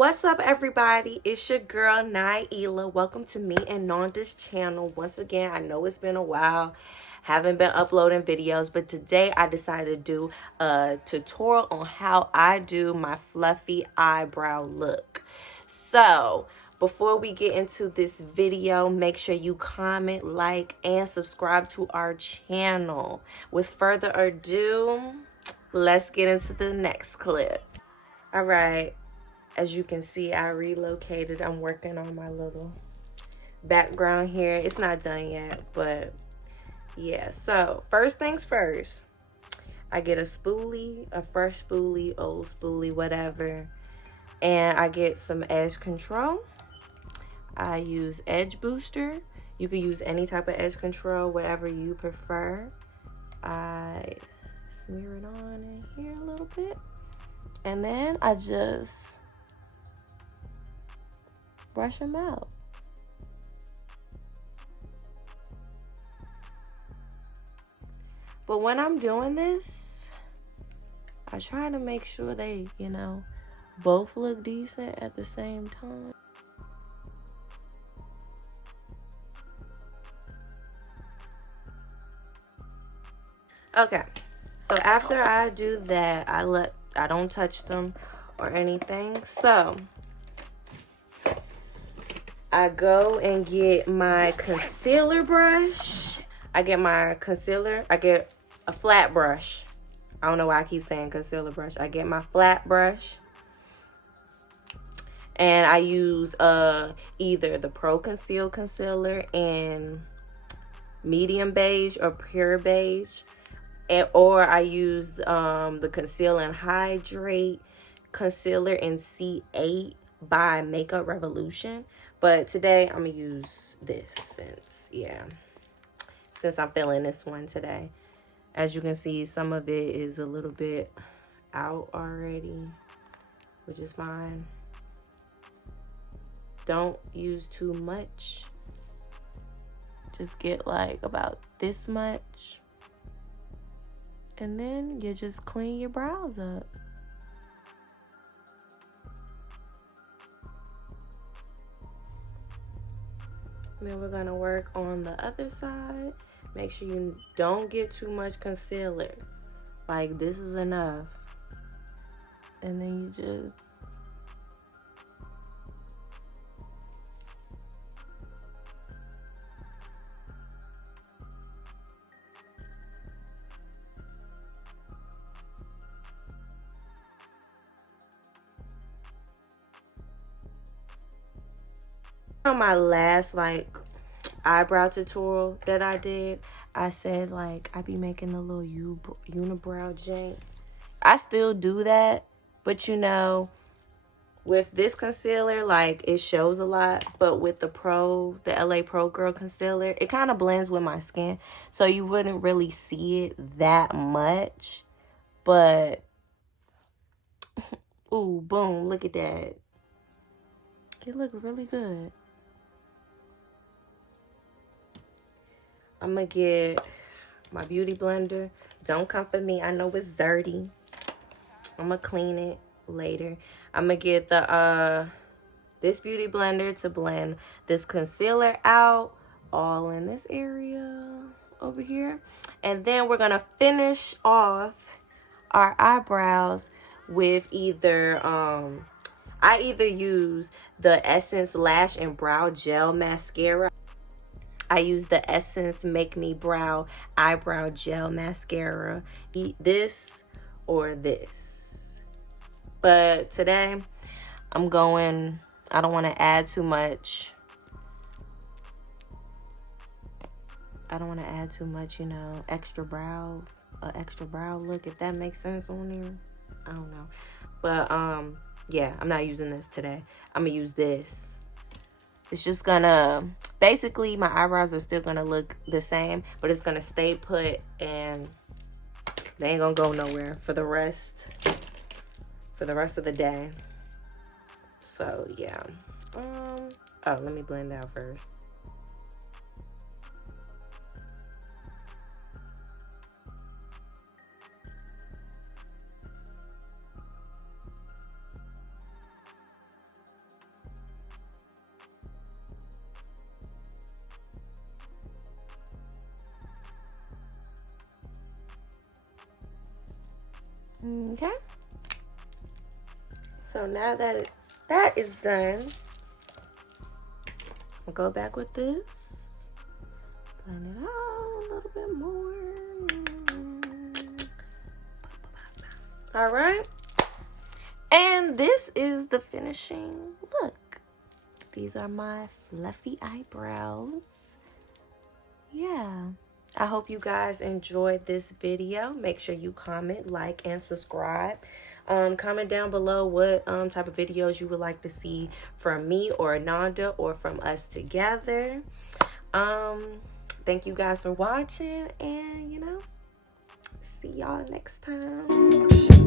What's up, everybody? It's your girl Naila. Welcome to me and on this channel. Once again, I know it's been a while, haven't been uploading videos, but today I decided to do a tutorial on how I do my fluffy eyebrow look. So before we get into this video, make sure you comment, like, and subscribe to our channel. With further ado, let's get into the next clip. All right. As you can see, I relocated. I'm working on my little background here. It's not done yet, but yeah. So first things first, I get a spoolie, a fresh spoolie, old spoolie, whatever. And I get some edge control. I use edge booster. You can use any type of edge control, whatever you prefer. I smear it on in here a little bit. And then I just brush them out. But when I'm doing this, I try to make sure they, both look decent at the same time. Okay, so after I do that, I don't touch them or anything. So I go and get my concealer brush. I get a flat brush. I don't know why I keep saying concealer brush. I get my flat brush. And I use either the Pro Conceal Concealer in medium beige or pure beige. Or I use the Conceal and Hydrate Concealer in C8 by Makeup Revolution. But today I'm going to use this since I'm feeling this one today. As you can see, some of it is a little bit out already, which is fine. Don't use too much. Just get like about this much. And then you just clean your brows up. Then we're gonna work on the other side. Make sure you don't get too much concealer. Like, this is enough. And then you just on my last eyebrow tutorial that I did, I said I be making a little unibrow jank. I still do that, but with this concealer, it shows a lot. But with the LA Pro Girl concealer, it kind of blends with my skin, so you wouldn't really see it that much. But ooh, boom, look at that. It looked really good. I'm gonna get my beauty blender. Don't come for me. I know it's dirty. I'm gonna clean it later. I'm gonna get this beauty blender to blend this concealer out all in this area over here. And then we're gonna finish off our eyebrows with I either use the Essence Lash and Brow Gel Mascara. I use the Essence Make Me Brow Eyebrow Gel Mascara. This or this. But today, I don't want to add too much. I don't want to add too much, extra brow look, if that makes sense on there. I don't know. But, yeah, I'm not using this today. I'm going to use this. It's just gonna, basically my eyebrows are still gonna look the same, but it's gonna stay put and they ain't gonna go nowhere for the rest of the day. So yeah. Oh, let me blend out first. Okay. So now that that is done, I'll go back with this. Blend it out a little bit more. All right. And this is the finishing look. These are my fluffy eyebrows. Yeah. I hope you guys enjoyed this video. Make sure you comment, like, and subscribe. Comment down below what type of videos you would like to see from me or Ananda or from us together. Thank you guys for watching, and see y'all next time.